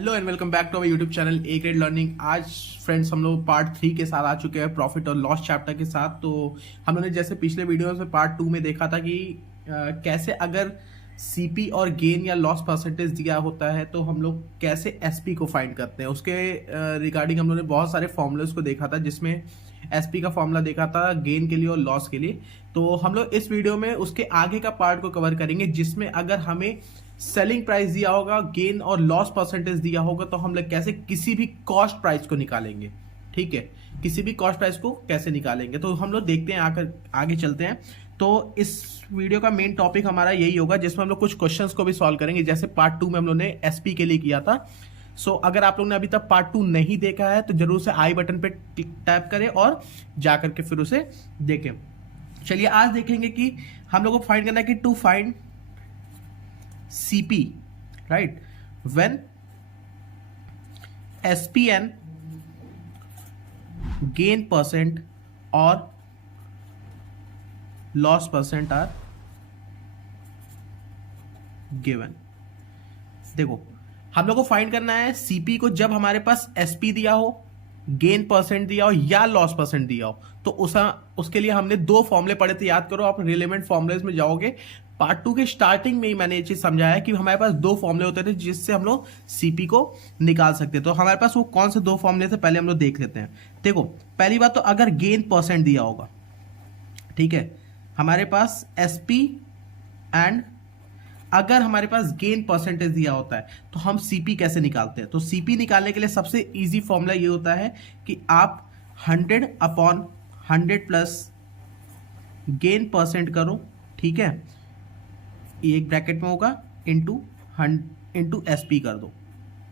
Hello and welcome back to our YouTube channel A grade learning. आज friends हम लोग part 3 के साथ आ चुके हैं, प्रॉफिट और लॉस चैप्टर के साथ। तो हम लोगों ने जैसे पिछले वीडियो में पार्ट 2 में देखा था कि कैसे अगर सीपी और गेन या लॉस परसेंटेज दिया होता है तो हम लोग कैसे एसपी को फाइंड करते हैं। उसके रिगार्डिंग हम लोगों ने बहुत सारे फॉर्मूलेस को देखा था, जिसमें एसपी का फॉर्मूला देखा था गेन के लिए और लॉस के लिए। तो हम लोग इस वीडियो में उसके आगे का पार्ट को कवर करेंगे, जिसमें अगर हमें सेलिंग प्राइस दिया होगा, गेन और लॉस परसेंटेज दिया होगा, तो हम लोग कैसे किसी भी कॉस्ट प्राइस को निकालेंगे। ठीक है, किसी भी कॉस्ट प्राइस को कैसे निकालेंगे तो हम लोग देखते हैं, आगे चलते हैं। तो इस वीडियो का मेन टॉपिक हमारा यही होगा, जिसमें हम लोग कुछ क्वेश्चंस को भी सॉल्व करेंगे, जैसे पार्ट 2 में हम लोग ने एसपी के लिए किया था। सो अगर आप लोग ने अभी तक पार्ट 2 नहीं देखा है तो जरूर से आई बटन पे टैप करें और जाकर के फिर उसे देखें। चलिए आज देखेंगे कि हम लोग को फाइंड करना है कि to find CP, right, when SPN, gain percent or loss percent are given। देखो हम लोग को फाइंड करना है CP को जब हमारे पास SP दिया हो, गेन परसेंट दिया हो या लॉस परसेंट दिया हो। तो उसके लिए हमने दो फॉर्मूले पढ़े थे, याद करो। आप रिलेवेंट फॉर्मूलेज में जाओगे, पार्ट 2 के स्टार्टिंग में ही मैंने ये चीज समझाया कि हमारे पास दो फॉर्मूले होते थे जिससे हम लोग सीपी को निकाल सकते हैं। तो हमारे पास वो कौन से दो फॉर्मूले थे, पहले हम लोग देख लेते हैं। देखो पहली बात तो अगर गेन परसेंट दिया होगा, ठीक है, हमारे पास एसपी एंड अगर हमारे पास गेन परसेंटेज दिया होता है तो हम सीपी कैसे निकालते हैं। तो सीपी निकालने के लिए सबसे इजी फॉर्मूला ये होता है कि आप 100/100 प्लस गेन परसेंट करो, ठीक है, ये एक ब्रैकेट में होगा, इंटू एसपी कर दो,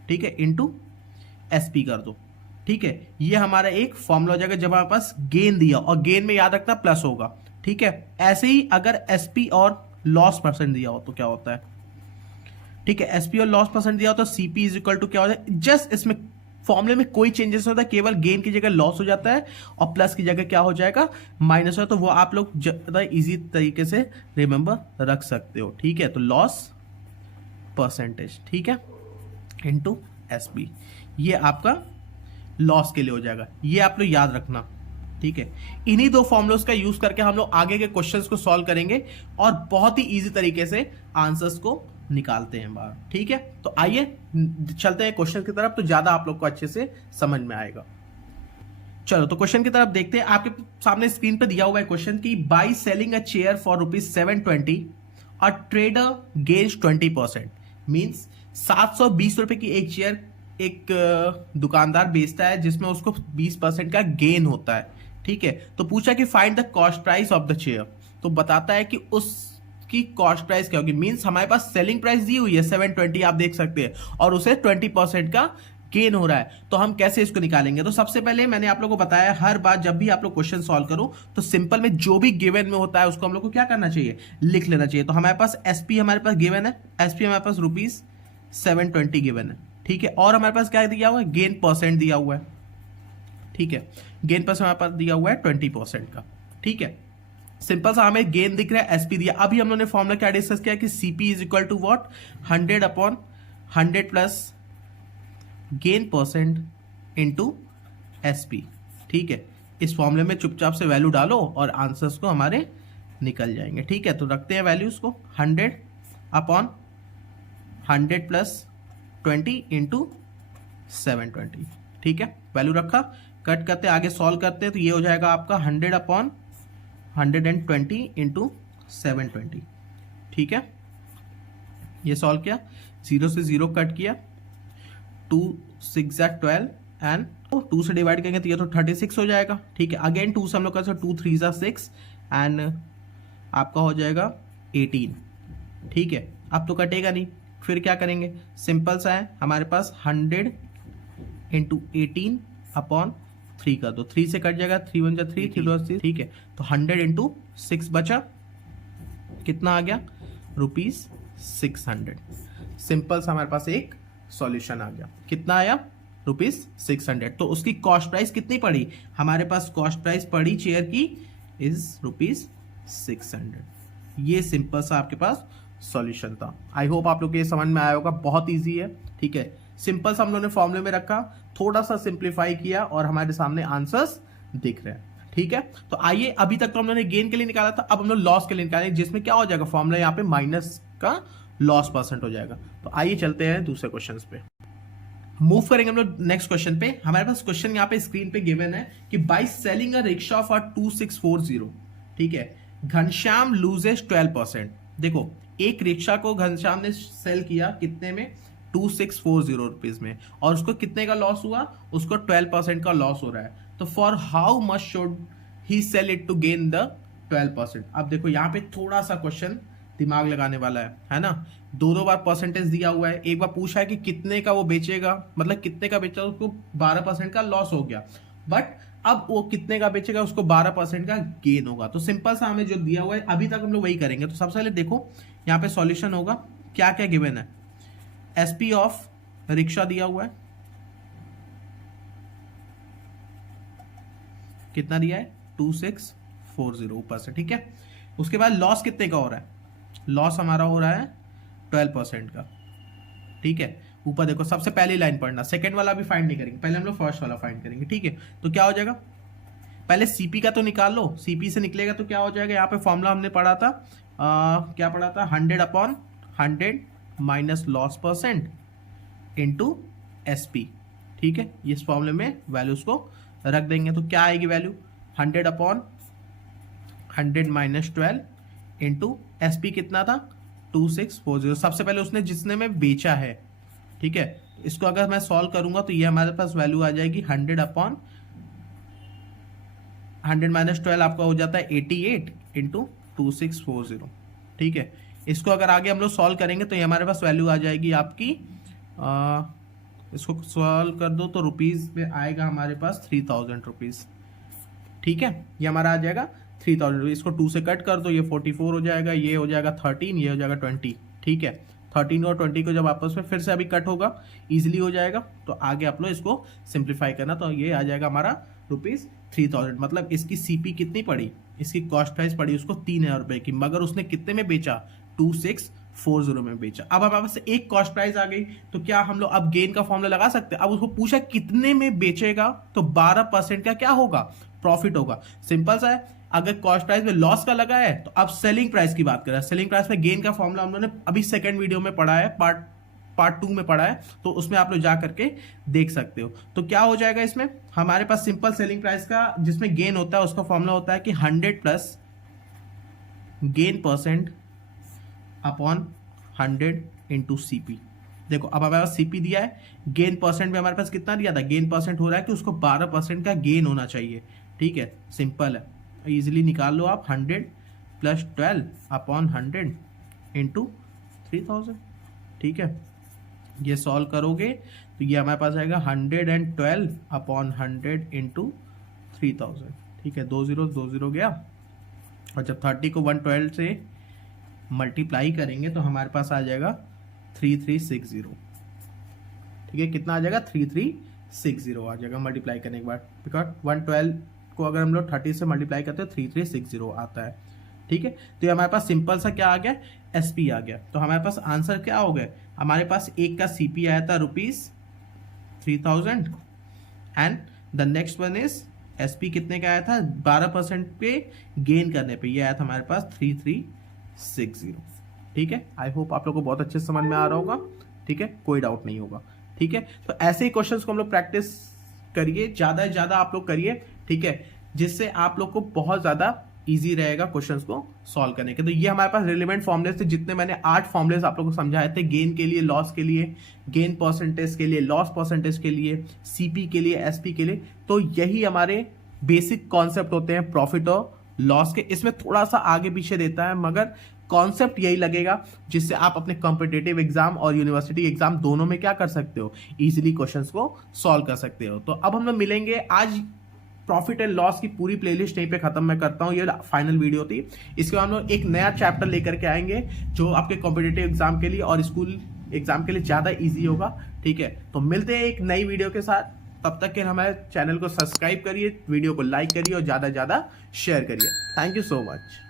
ठीक है, इंटू एसपी कर दो, ठीक है। ये हमारा एक फॉर्मूला हो जाएगा जब हमारे पास गेन दिया, और गेन में याद रखना प्लस होगा, ठीक है। ऐसे ही अगर एसपी और लॉस परसेंट दिया हो तो क्या होता है, ठीक है, एसपी और लॉस परसेंट दिया हो तो सीपी इज इक्वल टू क्या होता है, जस्ट इसमें फॉर्मूले में कोई चेंजेस नहीं होता, केवल गेन की जगह लॉस हो जाता है और प्लस की जगह क्या हो जाएगा, माइनस हो। तो वो आप लोग ज्यादा इजी तरीके से रिमेंबर रख सकते हो, ठीक है। तो लॉस परसेंटेज, ठीक है, इनटू एसपी, ये आपका लॉस के लिए हो जाएगा। ये आप लोग याद रखना, ठीक है। इन्हीं दो फॉर्मूलोस का यूज करके हम लोग आगे के क्वेश्चंस को सॉल्व करेंगे और बहुत ही इजी तरीके से आंसर्स को निकालते हैं बाहर, ठीक है। तो आइए चलते हैं क्वेश्चन की तरफ, तो ज्यादा आप लोग को अच्छे से समझ में आएगा। चलो तो क्वेश्चन की तरफ देखते हैं। आपके सामने स्क्रीन पे दिया हुआ है क्वेश्चन की by selling a chair for ₹720 और ट्रेडर गेन्स 20%। मीन्स 720 रुपए की एक चेयर एक दुकानदार बेचता है जिसमें उसको 20% का गेन होता है, ठीक है। तो पूछा कि find the cost price of the chair. तो बताता है कि उसकी कॉस्ट प्राइस क्या होगी। मींस हमारे पास सेलिंग प्राइस दी हुई है 720, आप देख सकते हैं, और उसे 20% का गेन हो रहा है। तो हम कैसे इसको निकालेंगे। तो सबसे पहले मैंने आप लोगों को बताया, हर बार जब भी आप लोग क्वेश्चन सॉल्व करो तो सिंपल में जो भी गिवन में होता है उसको हम लोग को क्या करना चाहिए, लिख लेना चाहिए। तो हमारे पास एसपी हमारे पास गिवन है, एसपी हमारे पास ₹720 गिवन है, ठीक है। और हमारे पास क्या दिया हुआ है, गेन परसेंट दिया हुआ है, ठीक है। गेन परसेंट हमारे पास दिया हुआ है 20% का, ठीक है। सिंपल सा हमें गेन दिख रहा है, एसपी दिया। अभी हम लोगों ने फॉर्मूला क्या डिस्कस किया कि CP is equal to what, 100/100 plus gain percent into SP, ठीक है। इस फॉर्मूले में चुपचाप से वैल्यू डालो और आंसर्स को हमारे निकल जाएंगे, ठीक है। तो रखते हैं वैल्यूज को, 100/100 प्लस 20 इंटू 720, ठीक है। वैल्यू रखा, कट करते आगे सॉल्व करते हैं। तो ये हो जाएगा आपका 100/120 इंटू 720, ठीक है। ये सॉल्व किया, 0 से 0 कट किया, 2 6 12 एंड 2 से डिवाइड करेंगे तो ये तो 36 हो जाएगा, ठीक है। अगेन 2 से हम लोग कर सकते 2 3 6 एंड आपका हो जाएगा 18, ठीक है। अब तो कटेगा नहीं, फिर क्या करेंगे, सिंपल सा है, हमारे पास 100 इंटू 18/3 कर दो, 3 से कट जाएगा, 3 1 3 3 2 3, ठीक है। तो 100 इंटू 6 बचा, कितना आ गया, ₹600। सिंपल सा हमारे पास एक सॉल्यूशन आ गया। कितना आया, ₹600। तो उसकी कॉस्ट प्राइस कितनी पड़ी, हमारे पास कॉस्ट प्राइस पड़ी चेयर की इज ₹600। ये सिंपल सा आपके पास सॉल्यूशन था। आई होप आप लोग को ये समझ में आया होगा, बहुत इजी है, ठीक है। सिंपल सा हम लोगों ने फॉर्मूले में रखा, थोड़ा सा सिंप्लीफाई किया और हमारे सामने आंसर्स दिख रहे हैं। ठीक है, तो आइए, अभी तक तो हम लोगों ने गेन के लिए निकाला था, अब हम लोग लॉस के लिए निकालेंगे, जिसमें क्या हो जाएगा, फॉर्मूला यहाँ पे माइनस का लॉस परसेंट हो जाएगा। तो आइए चलते हैं दूसरे क्वेश्चन पे, मूव करेंगे हम लोग नेक्स्ट क्वेश्चन पे। हमारे पास क्वेश्चन यहाँ पे स्क्रीन पे गिवन है कि by selling a rickshaw for 2640, ठीक है, घनश्याम लूजेस 12%। देखो, एक रिक्शा को घनश्याम ने सेल किया कितने में, 2640 रुपीज में, और उसको कितने का लॉस हुआ, उसको 12% का लॉस हो रहा है। तो for how much should he sell it to gain the 12%। अब देखो यहाँ पे थोड़ा सा क्वेश्चन दिमाग लगाने वाला है ना। दो बार परसेंटेज दिया हुआ है, एक बार पूछा है कि कितने का वो बेचेगा, मतलब कितने का बेचा, उसको 12% का लॉस हो गया, बट अब वो कितने का बेचेगा, उसको 12% का गेन होगा। तो सिंपल सा हमें जो दिया हुआ है अभी तक हम लोग वही करेंगे। तो सबसे पहले देखो यहाँ पे सॉल्यूशन होगा, क्या क्या गिवन है, एसपी ऑफ रिक्शा दिया हुआ है, कितना दिया है, 2640 ऊपर से, ठीक है। उसके बाद लॉस कितने का हो रहा है, लॉस हमारा हो रहा है 12% का, ठीक है। ऊपर देखो, सबसे पहली लाइन पढ़ना, सेकंड वाला भी फाइंड नहीं करेंगे, पहले हम लोग फर्स्ट वाला फाइंड करेंगे, ठीक है। तो क्या हो जाएगा, पहले सीपी का तो निकाल लो, सीपी से निकलेगा तो क्या हो जाएगा, यहाँ पे फॉर्मूला हमने पढ़ा था, क्या पढ़ा था, 100/100 minus loss percent into SP, ठीक है। इस फॉर्मूले में वैल्यूज को रख देंगे तो क्या आएगी वैल्यू, 100/100 माइनस 12 इंटू एसपी कितना था, 2640। सबसे पहले उसने जिसने में बेचा है, ठीक है, इसको अगर मैं सॉल्व करूंगा तो ये हमारे पास वैल्यू आ जाएगी 100/100 माइनस 12 आपका हो जाता है 88 इंटू 2640, ठीक है। इसको अगर आगे हम लोग सॉल्व करेंगे तो ये हमारे पास वैल्यू आ जाएगी आपकी, इसको सॉल्व कर दो तो रुपीज में आएगा हमारे पास 3000 रुपीज, ठीक है। ये हमारा आ जाएगा 3000। इसको 2 से कट कर दो, ये 44 हो जाएगा, ये हो जाएगा 13, ये हो जाएगा 20, ठीक है। 13 और 20 को जब आपस में फिर से अभी कट होगा, इजीली हो जाएगा। तो आगे आप लोग इसको सिंप्लीफाई करना, तो ये आ जाएगा हमारा ₹3000। मतलब इसकी सीपी कितनी पड़ी, इसकी कॉस्ट प्राइस पड़ी उसको 3000 रुपए की, मगर उसने कितने में बेचा, 2640 में बेचा। अब हमारे पास एक कॉस्ट प्राइस आ गई, तो क्या हम लोग अब गेन का फॉर्मूला लगा सकते हैं। अब उसको पूछा कितने में बेचेगा, तो 12% का क्या होगा, प्रॉफिट होगा। सिंपल सा है। अगर कॉस्ट प्राइस में लॉस का लगा है तो अब सेलिंग प्राइस की बात करें, सेलिंग प्राइस में गेन का फॉर्मूला हम लोगों ने अभी सेकंड वीडियो में पढ़ा है, पार्ट 2 में पढ़ा है, तो उसमें आप लोग जा करके देख सकते हो। तो क्या हो जाएगा इसमें, हमारे पास सिंपल सेलिंग प्राइस का जिसमें गेन होता है उसका फॉर्मूला होता है कि 100 plus gain percent upon 100 into CP. देखो अब हमारे पास सीपी दिया है, गेन परसेंट में हमारे पास कितना दिया था, गेन परसेंट हो रहा है कि उसको 12% का गेन होना चाहिए, ठीक है। सिंपल है, इजीली निकाल लो आप, 100 प्लस 12 अपॉन 100 इंटू 3000, ठीक है। ये सॉल्व करोगे तो ये हमारे पास आएगा 112 अपॉन 100 इंटू 3000, ठीक है। 2 0 गया, और जब 30 को 112 से मल्टीप्लाई करेंगे तो हमारे पास आ जाएगा 3360, ठीक है। कितना आ जाएगा, 3360 आ जाएगा मल्टीप्लाई करने के बाद, बिकॉज 112 को अगर हम लोग 30 से मल्टीप्लाई करते हैं 3360 आता है, ठीक है। तो ये हमारे पास सिंपल सा क्या आ गया, एसपी आ गया। तो हमारे पास आंसर क्या हो गया, हमारे पास एक का सीपी आया था ₹3000 and the next one is SP कितने का आया था, 12% पे गेन करने पे ये आया था हमारे पास 3360, ठीक है। आई होप आप लोग को बहुत अच्छे समझ में आ रहा होगा, ठीक है, कोई डाउट नहीं होगा, ठीक है। तो ऐसे ही क्वेश्चंस को हम लोग प्रैक्टिस करिए, ज्यादा से ज्यादा आप लोग करिए, ठीक है, जिससे आप लोग को बहुत ज्यादा इजी रहेगा क्वेश्चंस को सॉल्व करने के। तो ये हमारे पास रिलेवेंट फॉर्मुलेस थे, जितने मैंने 8 फॉर्मुलेस आप लोगों को समझाए थे, गेन के लिए, लॉस के लिए, गेन परसेंटेज के लिए, लॉस परसेंटेज के लिए, सीपी के लिए, एसपी के लिए। तो यही हमारे बेसिक कॉन्सेप्ट होते हैं प्रॉफिट और लॉस के। इसमें थोड़ा सा आगे पीछे देता है, मगर कॉन्सेप्ट यही लगेगा, जिससे आप अपने कॉम्पिटिटिव एग्जाम और यूनिवर्सिटी एग्जाम दोनों में क्या कर सकते हो, इजीली क्वेश्चंस को सॉल्व कर सकते हो। तो अब हम लोग मिलेंगे, आज प्रॉफिट एंड लॉस की पूरी प्लेलिस्ट यहीं पे खत्म मैं करता हूँ, ये फाइनल वीडियो थी। इसके बाद हम लोग एक नया चैप्टर लेकर के आएंगे जो आपके कॉम्पिटिटिव एग्जाम के लिए और स्कूल एग्जाम के लिए ज्यादा इजी होगा, ठीक है। तो मिलते हैं एक नई वीडियो के साथ, तब तक के हमारे चैनल को सब्सक्राइब करिए, वीडियो को लाइक करिए और ज्यादा से ज्यादा शेयर करिए। Thank you so much.